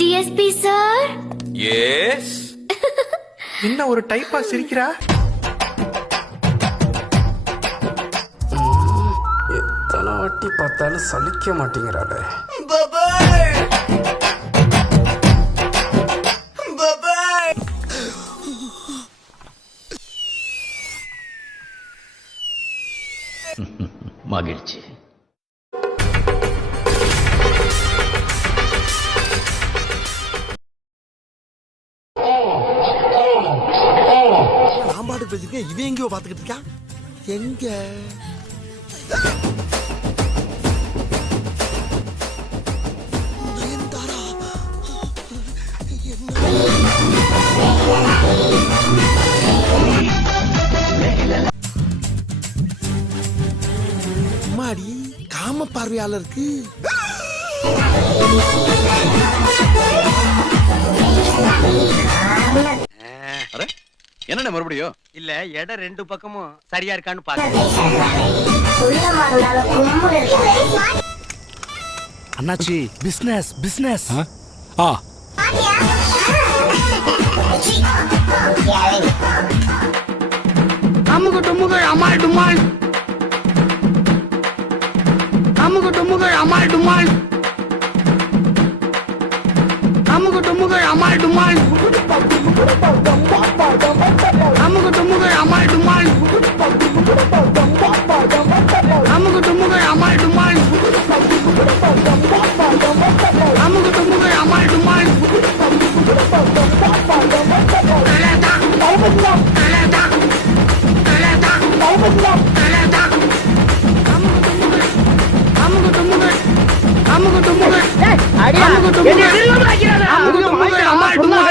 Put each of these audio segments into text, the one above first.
DSP sir yes என்ன ஒரு டைப்பா சிரிக்கிறா? எத்தனை வாட்டி பார்த்தாலும் சலிக்க மாட்டேங்கிறாளே. மகிழ்ச்சி. சாம்பாடு பேசிருக்கேன் இவன் எங்கேயோ பாத்துக்கிட்டு இருக்கா? எங்க? காம பார்வையாளருக்கு. என்னண்ணே மறுபடியும்? இல்ல இடம் ரெண்டு பக்கமும் சரியா இருக்கான்னு பாக்க அண்ணாச்சி பிசினஸ் பிசினஸ் ஆ? அமுகு டுமுகு அமால் டுமால். அமுகு டுமுகு அமால் டுமால். அமுகு டுமுகு அமால் டுமால்.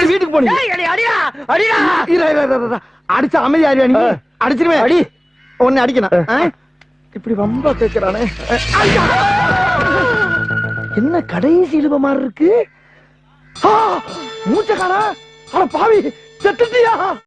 வீட்டுக்கு போனீங்க அடிச்ச அமைதியாரியா நீ அடிச்சிருவேன் அடி உன்னை அடிக்கணும் ஆ? இப்படி ரொம்ப கேக்குறானே ஐயா! என்ன கடைசி இழுவ மாதிரி இருக்கு ஆ! மூச்ச காணா அட பாவி செத்துட்டியா